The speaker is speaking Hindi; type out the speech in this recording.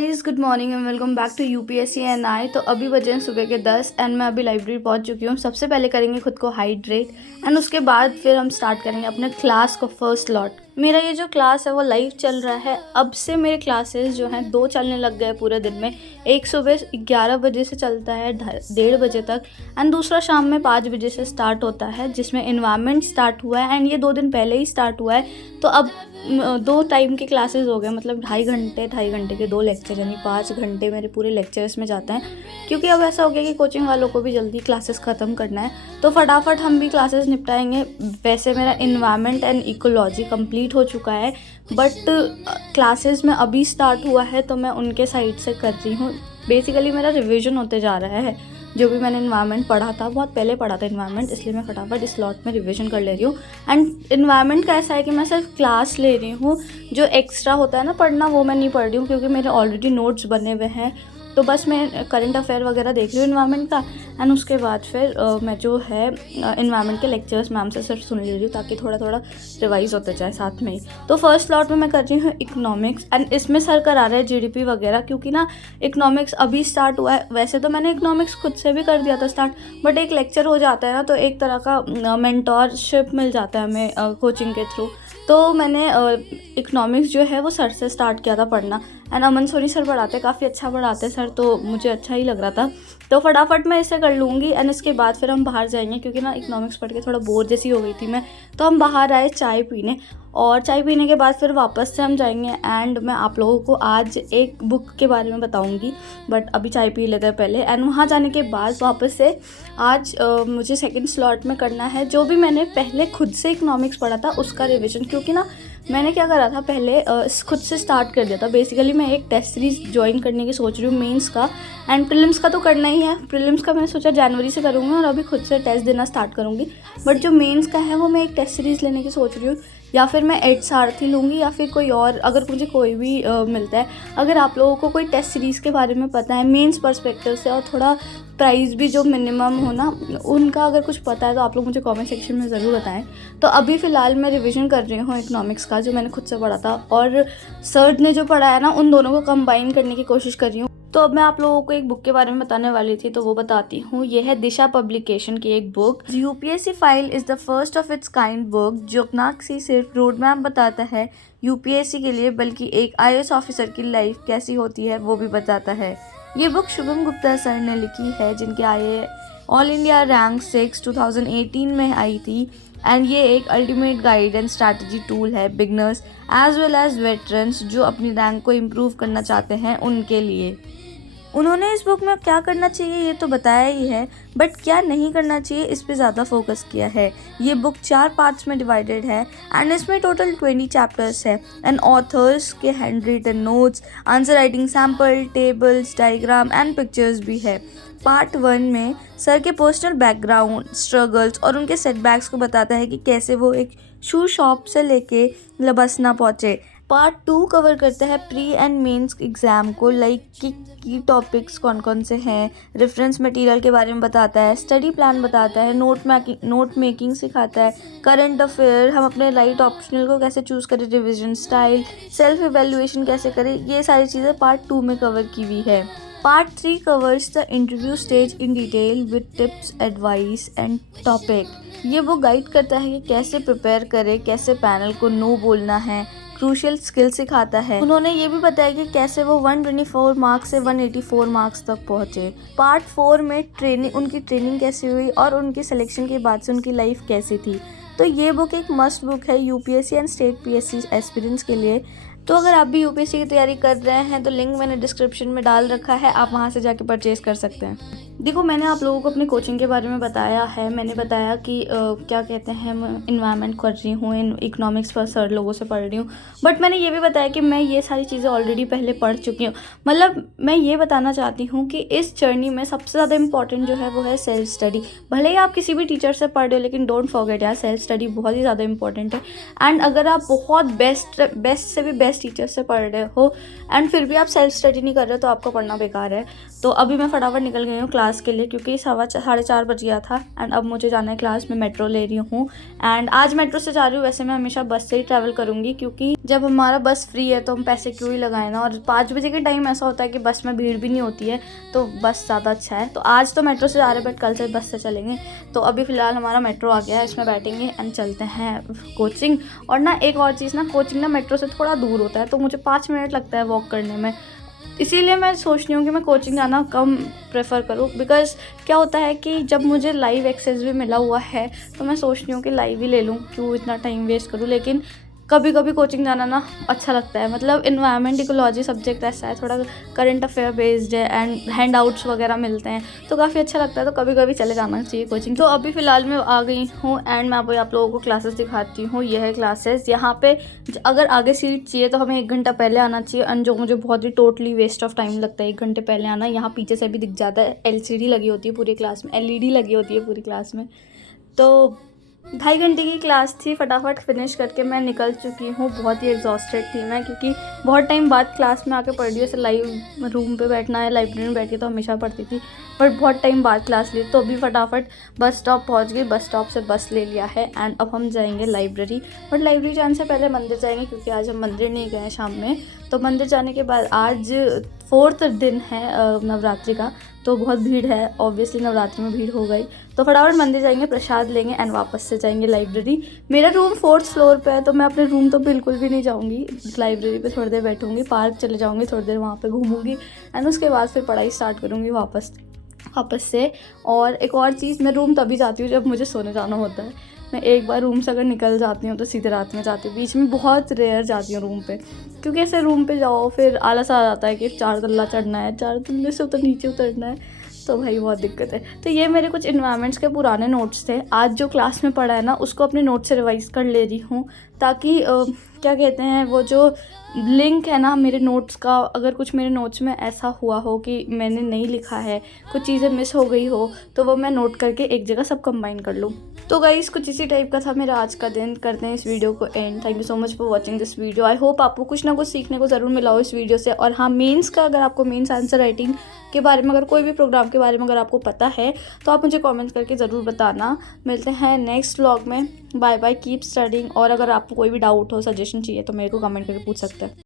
Guys, good morning and welcome back to UPSC and I. तो अभी बजे हैं सुबह के 10 एंड मैं अभी लाइब्रेरी पहुंच चुकी हूँ। सबसे पहले करेंगे खुद को हाइड्रेट एंड उसके बाद फिर हम स्टार्ट करेंगे अपने क्लास को फर्स्ट लॉट। मेरा ये जो क्लास है वो लाइव चल रहा है। अब से मेरे क्लासेस जो हैं 2 चलने लग गए पूरे दिन में। एक सुबह 11 बजे से चलता है 1:30 बजे तक एंड दूसरा शाम में 5 बजे से स्टार्ट होता है, जिसमें इन्वायरमेंट स्टार्ट हुआ है एंड ये 2 दिन पहले ही स्टार्ट हुआ है। तो अब 2 टाइम के क्लासेस हो गए, मतलब 2.5 घंटे के 2 लेक्चर, यानी 5 घंटे मेरे पूरे लेक्चर्स में जाते हैं। क्योंकि अब ऐसा हो गया कि कोचिंग वालों को भी जल्दी क्लासेस ख़त्म करना है, तो फटाफट हम भी क्लासेस निपटाएंगे। वैसे मेरा इन्वायरमेंट एंड इकोलॉजी कंप्लीट हो चुका है, बट क्लासेस में अभी स्टार्ट हुआ है तो मैं उनके साइड से कर रही हूँ। बेसिकली मेरा रिविजन होते जा रहा है। जो भी मैंने इन्वायरमेंट पढ़ा था, बहुत पहले पढ़ा था इन्वायरमेंट, इसलिए मैं फटाफट इस स्लॉट में रिवीजन कर ले रही हूँ। एंड इन्वायरमेंट का ऐसा है कि मैं सिर्फ क्लास ले रही हूँ, जो एक्स्ट्रा होता है ना पढ़ना, वो मैं नहीं पढ़ रही हूँ क्योंकि मेरे ऑलरेडी नोट्स बने हुए हैं। तो बस मैं करंट अफेयर वगैरह देख रही हूँ इन्वायरमेंट का, एंड उसके बाद फिर मैं जो है इन्वायरमेंट के लेक्चर्स मैम से सिर्फ सुन ले रही हूँ ताकि थोड़ा थोड़ा रिवाइज होता जाए साथ में ही। तो फर्स्ट स्लॉट में मैं कर रही हूँ इकोनॉमिक्स एंड इसमें सर करा रहा है जीडीपी वगैरह, क्योंकि ना इकोनॉमिक्स अभी स्टार्ट हुआ है। वैसे तो मैंने इकोनॉमिक्स खुद से भी कर दिया था स्टार्ट, बट एक लेक्चर हो जाता है ना, तो एक तरह का मेंटोरशिप मिल जाता है हमें कोचिंग के थ्रू। तो मैंने इकोनॉमिक्स जो है वो सर से स्टार्ट किया था पढ़ना, एंड अमन सोनी सर पढ़ाते, काफ़ी अच्छा पढ़ाते सर, तो मुझे अच्छा ही लग रहा था। तो फटाफट मैं इसे कर लूँगी एंड इसके बाद फिर हम बाहर जाएंगे, क्योंकि ना इकोनॉमिक्स पढ़ के थोड़ा बोर जैसी हो गई थी मैं। तो हम बाहर आए चाय पीने, और चाय पीने के बाद फिर वापस से हम जाएंगे एंड मैं आप लोगों को आज एक बुक के बारे में बताऊंगी, बट अभी चाय पी लेते हैं पहले। एंड वहाँ जाने के बाद वापस से आज मुझे सेकंड स्लॉट में करना है जो भी मैंने पहले खुद से इकोनॉमिक्स पढ़ा था उसका रिविजन। क्योंकि ना मैंने क्या करा था, पहले खुद से स्टार्ट कर दिया था। बेसिकली मैं एक टेस्ट सीरीज़ ज्वाइन करने की सोच रही हूँ मेंस का, एंड प्रीलिम्स का तो करना ही है। प्रीलिम्स का मैंने सोचा जनवरी से करूँगी और अभी खुद से टेस्ट देना स्टार्ट करूँगी, बट जो मेंस का है वो मैं एक टेस्ट सीरीज़ लेने की सोच रही हूँ, या फिर मैं एड सारथी लूँगी या फिर कोई और, अगर मुझे कोई भी मिलता है। अगर आप लोगों को कोई टेस्ट सीरीज़ के बारे में पता है मेंस पर्सपेक्टिव से, और थोड़ा प्राइस भी जो मिनिमम हो ना उनका अगर कुछ पता है, तो आप लोग मुझे कमेंट सेक्शन में ज़रूर बताएं। तो अभी फ़िलहाल मैं रिवीजन कर रही हूँ इकोनॉमिक्स का, जो मैंने खुद से पढ़ा था और सर ने जो पढ़ा है ना, उन दोनों को कंबाइन करने की कोशिश कर रही हूँ। तो अब मैं आप लोगों को एक बुक के बारे में बताने वाली थी, तो वो बताती हूँ। ये है दिशा पब्लिकेशन की एक book. UPSC file is the first of its kind book, जो ना सिर्फ रोड मैप बताता है यूपीएससी के लिए, बल्कि एक आईएएस ऑफिसर की लाइफ कैसी होती है वो भी बताता है। ये बुक शुभम गुप्ता सर ने लिखी है, जिनके ऑल इंडिया रैंक 6 2018 में आई थी। एंड ये एक ultimate guide and strategy tool है beginners as well as veterans जो अपनी रैंक को इम्प्रूव करना चाहते हैं उनके लिए। उन्होंने इस बुक में क्या करना चाहिए ये तो बताया ही है, बट क्या नहीं करना चाहिए इस पे ज़्यादा फोकस किया है। ये बुक 4 पार्ट्स में डिवाइडेड है एंड इसमें टोटल 20 चैप्टर्स है एंड ऑथर्स के hand written notes, answer writing sample, tables, diagram and pictures भी है। पार्ट 1 में सर के पर्सनल बैकग्राउंड, स्ट्रगल्स और उनके सेटबैक्स को बताता है कि कैसे वो एक शू शॉप से लेके लबसना पहुँचे। पार्ट 2 कवर करता है प्री एंड मेंस एग्ज़ाम को, लाइक की टॉपिक्स कौन कौन से हैं, रेफरेंस मटेरियल के बारे में बताता है, स्टडी प्लान बताता है, नोट मेकिंग सिखाता है, करंट अफेयर, हम अपने राइट ऑप्शनल को कैसे चूज़ करें, रिविजन स्टाइल, सेल्फ इवेल्युएशन कैसे करें, ये सारी चीज़ें पार्ट 2 में कवर की हुई है। Part 3 covers the interview stage in detail with tips, advice and topic. ये वो गाइड करता है कि कैसे प्रिपेयर करें, कैसे पैनल को नो बोलना है, क्रूशियल स्किल सिखाता है। उन्होंने ये भी बताया कि कैसे वो 124 मार्क्स से 184 मार्क्स तक पहुँचे। पार्ट 4 में उनकी ट्रेनिंग कैसे हुई और उनकी सिलेक्शन के बाद से उनकी लाइफ कैसी थी। तो ये बुक एक मस्ट बुक है UPSC and state PSC aspirants के लिए। तो अगर आप भी यूपीएससी की तैयारी कर रहे हैं तो लिंक मैंने डिस्क्रिप्शन में डाल रखा है, आप वहाँ से जाके परचेज़ कर सकते हैं। देखो, मैंने आप लोगों को अपनी कोचिंग के बारे में बताया है। मैंने बताया कि क्या कहते हैं, मैं इन्वायरमेंट कर रही हूँ, इकोनॉमिक्स पर सर लोगों से पढ़ रही हूँ, बट मैंने ये भी बताया कि मैं ये सारी चीज़ें ऑलरेडी पहले पढ़ चुकी हूँ। मतलब मैं ये बताना चाहती हूँ कि इस जर्नी में सबसे ज़्यादा इंपॉर्टेंट जो है वो है सेल्फ स्टडी। भले ही आप किसी भी टीचर से पढ़ रहे हो, लेकिन डोंट फॉरगेट यार, सेल्फ स्टडी बहुत ही ज़्यादा इंपॉर्टेंट है। एंड अगर आप बहुत बेस्ट से भी बेस्ट बेस्ट टीचर से पढ़ रहे हो एंड फिर भी आप सेल्फ स्टडी नहीं कर रहे हो तो आपका पढ़ना बेकार है। तो अभी मैं फटाफट निकल गई हूँ क्लास के लिए क्योंकि 4:30 बज गया था एंड अब मुझे जाना है क्लास में। मेट्रो ले रही हूँ एंड आज मेट्रो से जा रही हूँ। वैसे मैं हमेशा बस से ही ट्रैवल करूँगी क्योंकि जब हमारा बस फ्री है तो हम पैसे क्यों ही लगाए ना। और 5 बजे के टाइम ऐसा होता है कि बस में भीड़ भी नहीं होती है तो बस ज़्यादा अच्छा है। तो आज तो मेट्रो से जा रहे हैं बट कल से बस से चलेंगे। तो अभी फ़िलहाल हमारा मेट्रो आ गया है, इसमें बैठेंगे एंड चलते हैं कोचिंग। और ना एक और चीज़ ना, कोचिंग ना मेट्रो से थोड़ा दूर होता है तो मुझे 5 मिनट लगता है वॉक करने में। इसीलिए मैं सोच रही हूँ कि मैं कोचिंग जाना कम प्रेफर करूँ बिकॉज़ क्या होता है कि जब मुझे लाइव एक्सेस भी मिला हुआ है तो मैं सोच रही हूँ कि लाइव ही ले लूँ, क्यों इतना टाइम वेस्ट करूँ। लेकिन कभी कभी कोचिंग जाना ना अच्छा लगता है। मतलब इन्वायरमेंट इकोलॉजी सब्जेक्ट ऐसा है, थोड़ा करंट अफेयर बेस्ड है एंड हैंड आउट्स वगैरह मिलते हैं तो काफ़ी अच्छा लगता है। तो कभी कभी चले जाना चाहिए कोचिंग। तो अभी फ़िलहाल मैं आ गई हूँ एंड मैं अभी आप लोगों को क्लासेस दिखाती हूँ। यह है क्लासेस। यहाँ पे अगर आगे सीट चाहिए तो हमें 1 घंटा पहले आना चाहिए एंड जो मुझे बहुत ही टोटली वेस्ट ऑफ टाइम लगता है 1 घंटे पहले आना। यहाँ पीछे से भी दिख जाता है, LCD लगी होती है पूरी क्लास में, LED लगी होती है पूरी क्लास में। तो 2.5 घंटे की क्लास थी, फटाफट फिनिश करके मैं निकल चुकी हूँ। बहुत ही एग्जॉस्टेड थी मैं क्योंकि बहुत टाइम बाद क्लास में आके पढ़ रही हूँ। ऐसे लाइव रूम पे बैठना है, लाइब्रेरी में बैठ के तो हमेशा पढ़ती थी बट बहुत टाइम बाद क्लास ली। तो अभी फटाफट बस स्टॉप पहुँच गई, बस स्टॉप से बस ले लिया है एंड अब हम जाएंगे लाइब्रेरी। बट लाइब्रेरी जाने से पहले मंदिर जाएंगे क्योंकि आज हम मंदिर नहीं गए शाम में। तो मंदिर जाने के बाद आज 4th दिन है नवरात्रि का तो बहुत भीड़ है, ऑब्वियसली नवरात्रि में भीड़ हो गई। तो फटाफट मंदिर जाएंगे, प्रसाद लेंगे एंड वापस से जाएंगे लाइब्रेरी। मेरा रूम 4th फ्लोर पे है तो मैं अपने रूम तो बिल्कुल भी नहीं जाऊंगी, लाइब्रेरी पे थोड़ी देर बैठूंगी, पार्क चले जाऊंगी, थोड़ी देर वहाँ पे घूमूंगी एंड उसके बाद फिर पढ़ाई स्टार्ट करूँगी वापस से। और एक और चीज़, मैं रूम तभी जाती हूँ जब मुझे सोने जाना होता है। मैं एक बार रूम से अगर निकल जाती हूँ तो सीधे रात में जाती हूँ, बीच में बहुत रेयर जाती हूँ रूम पे क्योंकि ऐसे रूम पे जाओ फिर आलस आ जाता है कि 4 तल्ला चढ़ना है, 4 तल्ले से नीचे उतरना है तो भाई बहुत दिक्कत है। तो ये मेरे कुछ इन्वायरमेंट्स के पुराने नोट्स थे, आज जो क्लास में पढ़ा है ना उसको अपने नोट से रिवाइज कर ले रही हूँ ताकि क्या कहते हैं वो जो लिंक है ना मेरे नोट्स का, अगर कुछ मेरे नोट्स में ऐसा हुआ हो कि मैंने नहीं लिखा है, कुछ चीज़ें मिस हो गई हो तो वो मैं नोट करके एक जगह सब कंबाइन कर लूँ। तो गाइस कुछ इसी टाइप का था मेरा आज का दिन। करते हैं इस वीडियो को and. Thank you so much for watching this video. I hope आपको कुछ ना कुछ सीखने को ज़रूर मिला हो इस वीडियो से। और हाँ, मेंस का अगर आपको मेंस आंसर राइटिंग के बारे में, अगर कोई भी प्रोग्राम के बारे में अगर आपको पता है तो आप मुझे कमेंट करके ज़रूर बताना। मिलते हैं नेक्स्ट व्लॉग में। Bye bye, keep studying. और अगर आपको कोई भी डाउट हो, सजेशन चाहिए तो मेरे को कमेंट करके पूछ सकते हैं।